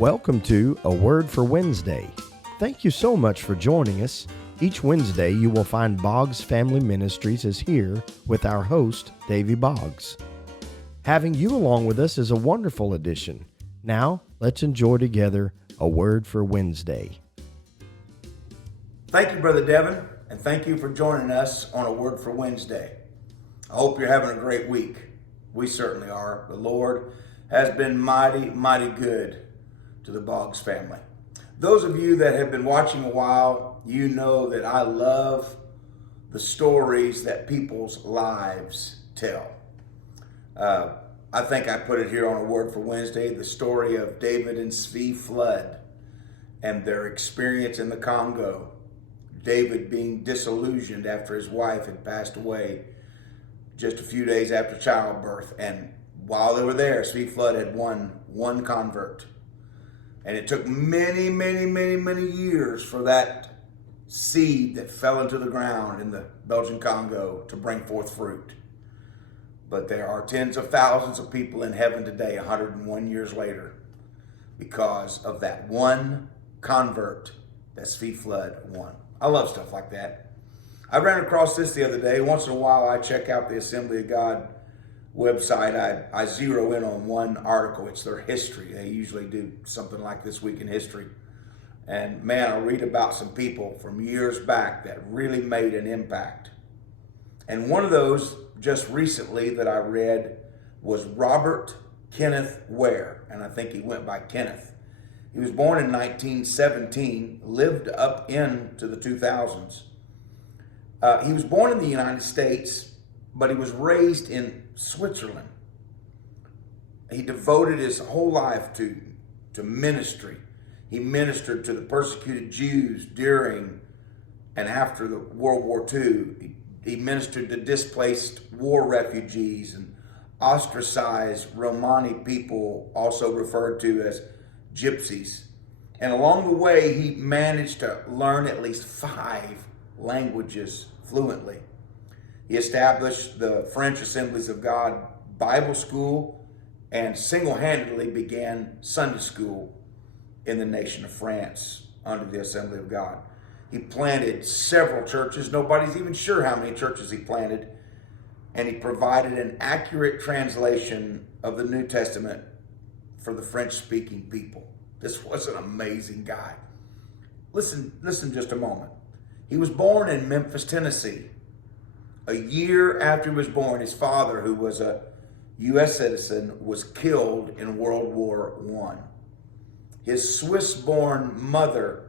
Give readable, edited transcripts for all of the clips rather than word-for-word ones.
Welcome to A Word for Wednesday. Thank you so much for joining us. Each Wednesday you will find Boggs Family Ministries is here with our host, Davy Boggs. Having you along with us is a wonderful addition. Now, let's enjoy together A Word for Wednesday. Thank you, Brother Devin, and thank you for joining us on A Word for Wednesday. I hope you're having a great week. We certainly are. The Lord has been mighty, mighty good to the Boggs family. Those of you that have been watching a while, you know that I love the stories that people's lives tell. I think I put it here on A Word for Wednesday, the story of David and Svi Flood and their experience in the Congo. David being disillusioned after his wife had passed away just a few days after childbirth. And while they were there, Svi Flood had won one convert. And it took many, many, many, many years for that seed that fell into the ground in the Belgian Congo to bring forth fruit. But there are tens of thousands of people in heaven today, 101 years later, because of that one convert that Svi Flood won. I love stuff like that. I ran across this the other day. Once in a while, I check out the Assembly of God website. I zero in on one article. It's their history. They usually do something like This Week in History. And man, I read about some people from years back that really made an impact. And one of those just recently that I read was Robert Kenneth Ware. And I think he went by Kenneth. He was born in 1917, lived up into the 2000s. He was born in the United States, but he was raised in Switzerland. He devoted his whole life to ministry. He ministered to the persecuted Jews during and after the World War II. He ministered to displaced war refugees and ostracized Romani people, also referred to as gypsies. And along the way, he managed to learn at least 5 languages fluently. He established the French Assemblies of God Bible School and single-handedly began Sunday school in the nation of France under the Assembly of God. He planted several churches. Nobody's even sure how many churches he planted. And he provided an accurate translation of the New Testament for the French-speaking people. This was an amazing guy. Listen just a moment. He was born in Memphis, Tennessee. A year after he was born, his father, who was a U.S. citizen, was killed in World War I. His Swiss-born mother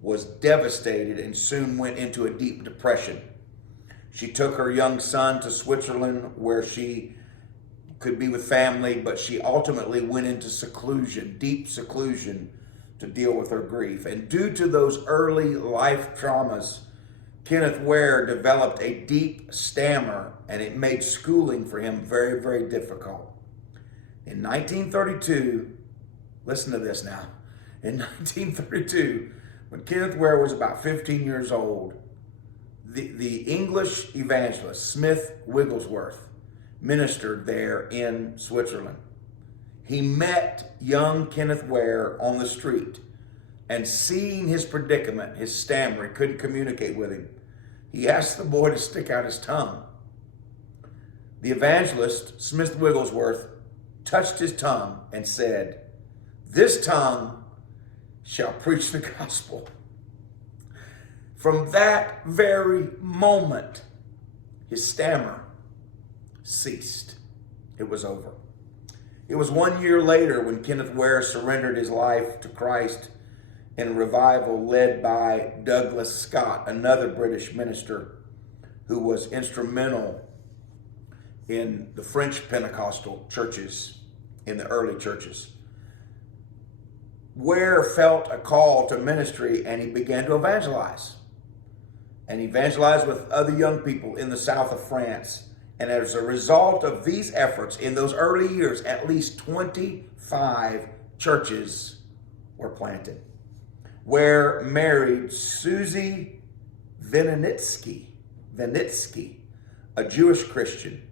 was devastated and soon went into a deep depression. She took her young son to Switzerland where she could be with family, but she ultimately went into seclusion, deep seclusion, to deal with her grief. And due to those early life traumas, Kenneth Ware developed a deep stammer, and it made schooling for him very, very difficult. In 1932, listen to this now. In 1932, when Kenneth Ware was about 15 years old, the English evangelist, Smith Wigglesworth, ministered there in Switzerland. He met young Kenneth Ware on the street, and seeing his predicament, his stammer, he couldn't communicate with him, he asked the boy to stick out his tongue. The evangelist, Smith Wigglesworth, touched his tongue and said, "This tongue shall preach the gospel." From that very moment, his stammer ceased. It was over. It was 1 year later when Kenneth Ware surrendered his life to Christ in a revival led by Douglas Scott, another British minister who was instrumental in the French Pentecostal churches, in the early churches. Ware felt a call to ministry and he began to evangelize. And he evangelized with other young people in the south of France. And as a result of these efforts in those early years, at least 25 churches were planted. Ware married Susie Vinitsky, a Jewish Christian.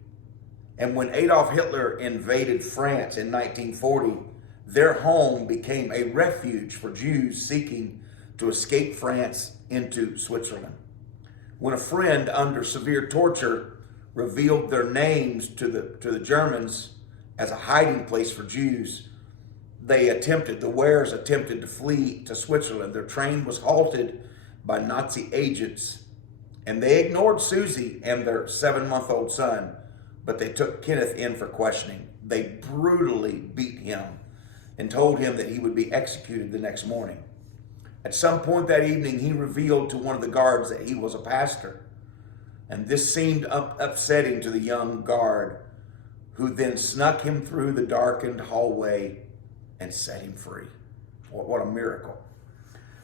And when Adolf Hitler invaded France in 1940, their home became a refuge for Jews seeking to escape France into Switzerland. When a friend under severe torture revealed their names to the Germans as a hiding place for Jews, the Wares attempted to flee to Switzerland. Their train was halted by Nazi agents, and they ignored Susie and their 7-month-old son, but they took Kenneth in for questioning. They brutally beat him and told him that he would be executed the next morning. At some point that evening, he revealed to one of the guards that he was a pastor. And this seemed upsetting to the young guard, who then snuck him through the darkened hallway and set him free. What a miracle.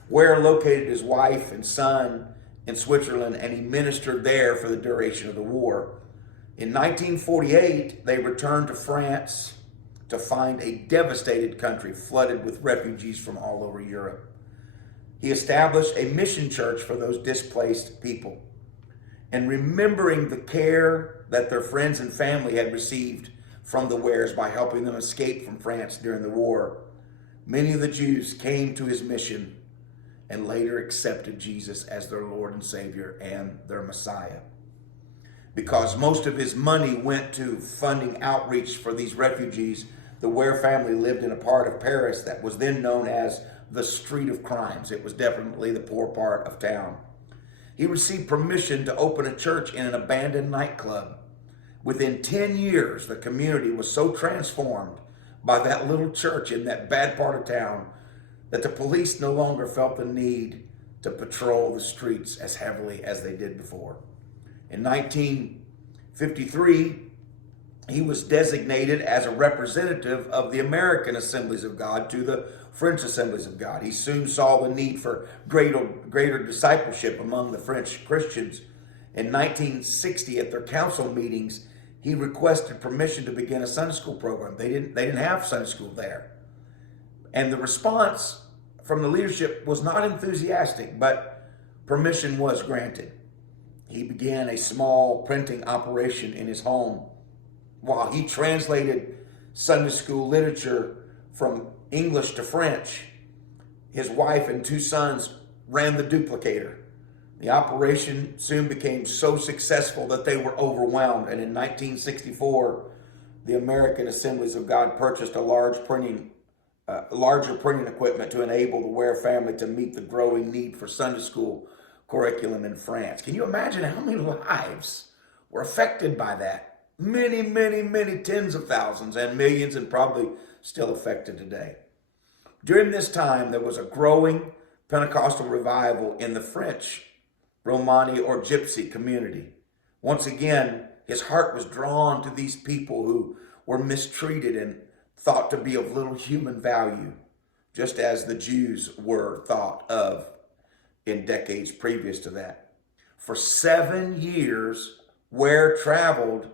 Ware located his wife and son in Switzerland, and he ministered there for the duration of the war. In 1948, they returned to France to find a devastated country flooded with refugees from all over Europe. He established a mission church for those displaced people. And remembering the care that their friends and family had received from the Wares by helping them escape from France during the war, many of the Jews came to his mission and later accepted Jesus as their Lord and Savior and their Messiah. Because most of his money went to funding outreach for these refugees, the Ware family lived in a part of Paris that was then known as the Street of Crimes. It was definitely the poor part of town. He received permission to open a church in an abandoned nightclub. Within 10 years, the community was so transformed by that little church in that bad part of town that the police no longer felt the need to patrol the streets as heavily as they did before. In 1953, he was designated as a representative of the American Assemblies of God to the French Assemblies of God. He soon saw the need for greater discipleship among the French Christians. In 1960, at their council meetings, he requested permission to begin a Sunday school program. They didn't have Sunday school there. And the response from the leadership was not enthusiastic, but permission was granted. He began a small printing operation in his home while he translated Sunday school literature from English to French. His wife and 2 sons ran the duplicator. The operation soon became so successful that they were overwhelmed, and in 1964, the American Assemblies of God purchased a larger printing equipment to enable the Ware family to meet the growing need for Sunday school curriculum in France. Can you imagine how many lives were affected by that? Many, many, many tens of thousands and millions, and probably still affected today. During this time, there was a growing Pentecostal revival in the French Romani or Gypsy community. Once again, his heart was drawn to these people who were mistreated and thought to be of little human value, just as the Jews were thought of in decades previous to that. For 7 years, Ware traveled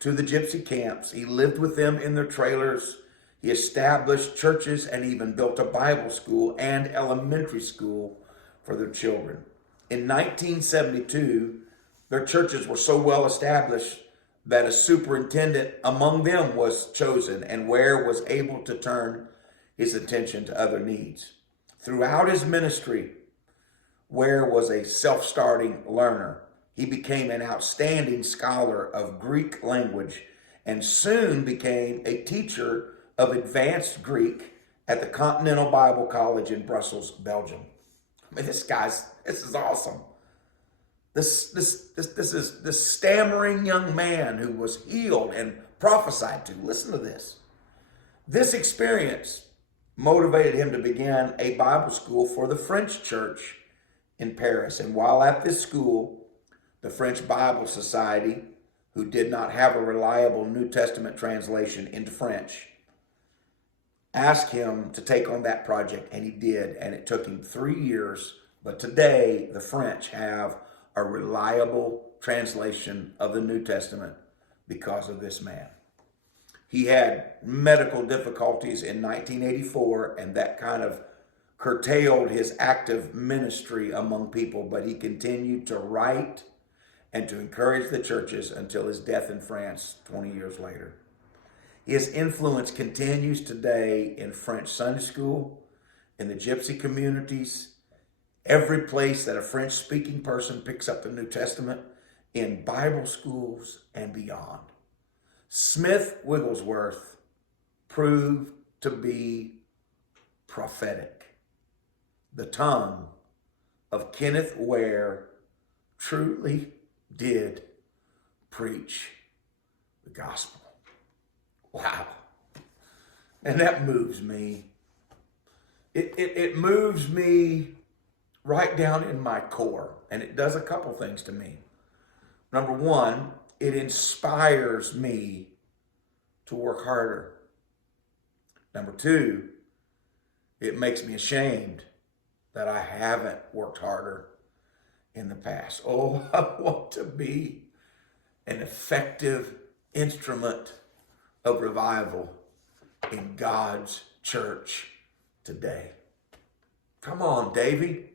to the gypsy camps. He lived with them in their trailers. He established churches and even built a Bible school and elementary school for their children. In 1972, their churches were so well established that a superintendent among them was chosen, and Ware was able to turn his attention to other needs. Throughout his ministry, Ware was a self-starting learner. He became an outstanding scholar of Greek language and soon became a teacher of advanced Greek at the Continental Bible College in Brussels, Belgium. I mean, this is awesome. This stammering young man who was healed and prophesied to. Listen to this. This experience motivated him to begin a Bible school for the French church in Paris. And while at this school, the French Bible Society, who did not have a reliable New Testament translation into French, asked him to take on that project, and he did. And it took him 3 years. But today, the French have a reliable translation of the New Testament because of this man. He had medical difficulties in 1984, and that kind of curtailed his active ministry among people, but he continued to write and to encourage the churches until his death in France 20 years later. His influence continues today in French Sunday school, in the gypsy communities, every place that a French-speaking person picks up the New Testament, in Bible schools and beyond. Smith Wigglesworth proved to be prophetic. The tongue of Kenneth Ware truly did preach the gospel. Wow. And that moves me. It moves me right down in my core. And it does a couple things to me. Number one, it inspires me to work harder. Number two, it makes me ashamed that I haven't worked harder in the past. Oh, I want to be an effective instrument of revival in God's church today. Come on, Davy.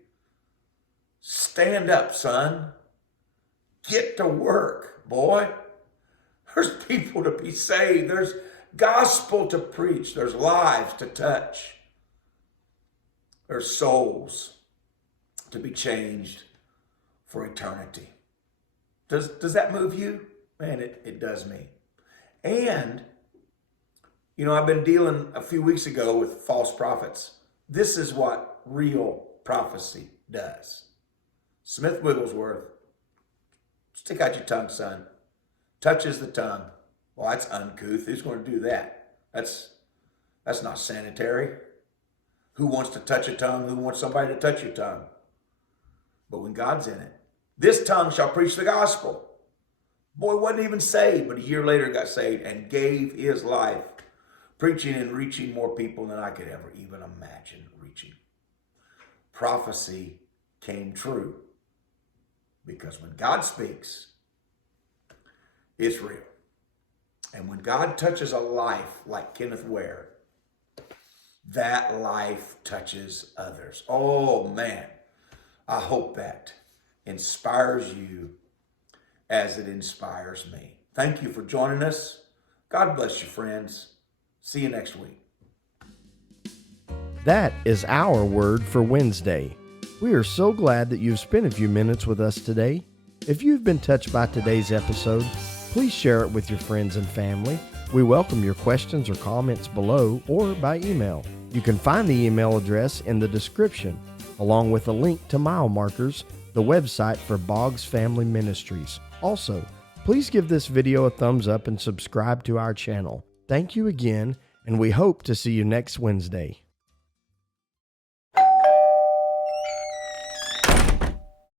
Stand up, son. Get to work, boy. There's people to be saved. There's gospel to preach. There's lives to touch. There's souls to be changed for eternity. Does that move you? Man, it does me. And, I've been dealing a few weeks ago with false prophets. This is what real prophecy does. Smith Wigglesworth, stick out your tongue, son. Touches the tongue. Well, that's uncouth. Who's going to do that? That's not sanitary. Who wants to touch a tongue? Who wants somebody to touch your tongue? But when God's in it, this tongue shall preach the gospel. Boy wasn't even saved, but a year later got saved and gave his life preaching and reaching more people than I could ever even imagine reaching. Prophecy came true because when God speaks, it's real. And when God touches a life like Kenneth Ware, that life touches others. Oh man, I hope that inspires you as it inspires me. Thank you for joining us. God bless you, friends. See you next week. That is our word for Wednesday. We are so glad that you've spent a few minutes with us today. If you've been touched by today's episode, please share it with your friends and family. We welcome your questions or comments below or by email. You can find the email address in the description, along with a link to mile markers, the website for Boggs Family Ministries. Also, please give this video a thumbs up and subscribe to our channel. Thank you again, and we hope to see you next Wednesday.